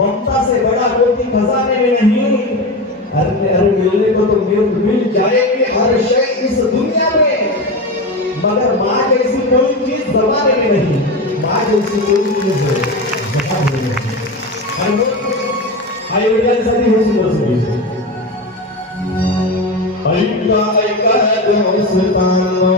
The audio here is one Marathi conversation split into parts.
ममता से बड़ा कोई खजाने में नहीं। अरे मिलने को तो मिल जाएगी हर शय इस दुनिया में, मगर माँ जैसी कोई चीज जमाने में नहीं। माँ जैसी कोई चीज जमाने में नहीं। आई वडिलांसाठी हे सुंदर संगीत ऐका ऐका दोस्तांनो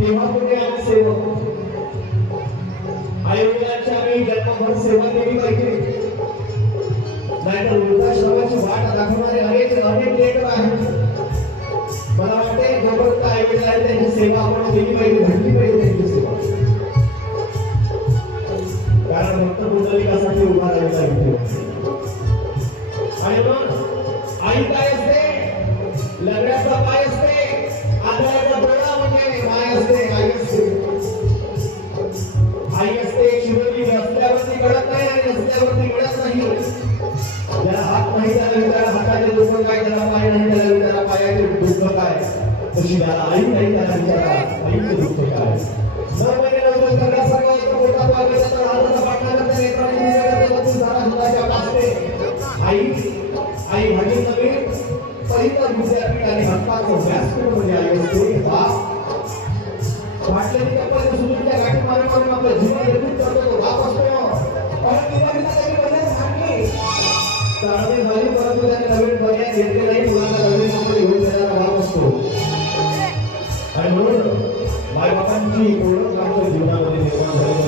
तेव्हा कुठे आम्ही सेवक आईवडिलांची आम्ही जन्मभर सेवा केली पाहिजे. नाहीतर वृद्धाश्रमाची वाट दाखवणारे अनेक लेकर आहेत. मला वाटते जोपर्यंत आईवडील आहेत त्यांची सेवा आपण केली पाहिजे, घडली पाहिजे त्यांची सेवा. कारण भक्त पुंडलिकासाठी उभा राहायला लागते. आणि मग आई काय असते? लग्नाचा पाय असते, आधाराचा डोळा म्हणजे माय असते, आई असते. आई असते शिवली रस्त्यावरती घडत नाही आणि रस्त्यावरती घडत नाही. ज्याला हात नाही त्याला विचारा हाताचे दुःख काय, त्याला पाय नाही त्याला विचारा पायाचे दुःख काय. तशी त्याला आई नाही त्याला विचारा आईचे दुःख काय. 9 महिने नव्हतं करण्यासारखं पोटात वागलं तर हाताचा पाठला करता लेकरांनी झाला दुधाच्या पाचते. आई म्हणजे नवी पहिला विद्यापीठ आणि हक्काचं व्यासपीठ म्हणजे आई असते. वाटलेली कपडे सुरूच्या गाठी मारून आपलं जीवन निर्मित करतो तो बाप असतो. पण दिवाळीला काही पर्याय सांगली चांगली झाली परंतु त्याने नवीन पर्याय घेतले नाही. मुलांना नवीन कपडे घेऊन देणारा बाप असतो. आणि म्हणून मायबापांची ओळख आमच्या जीवनामध्ये निर्माण झाली.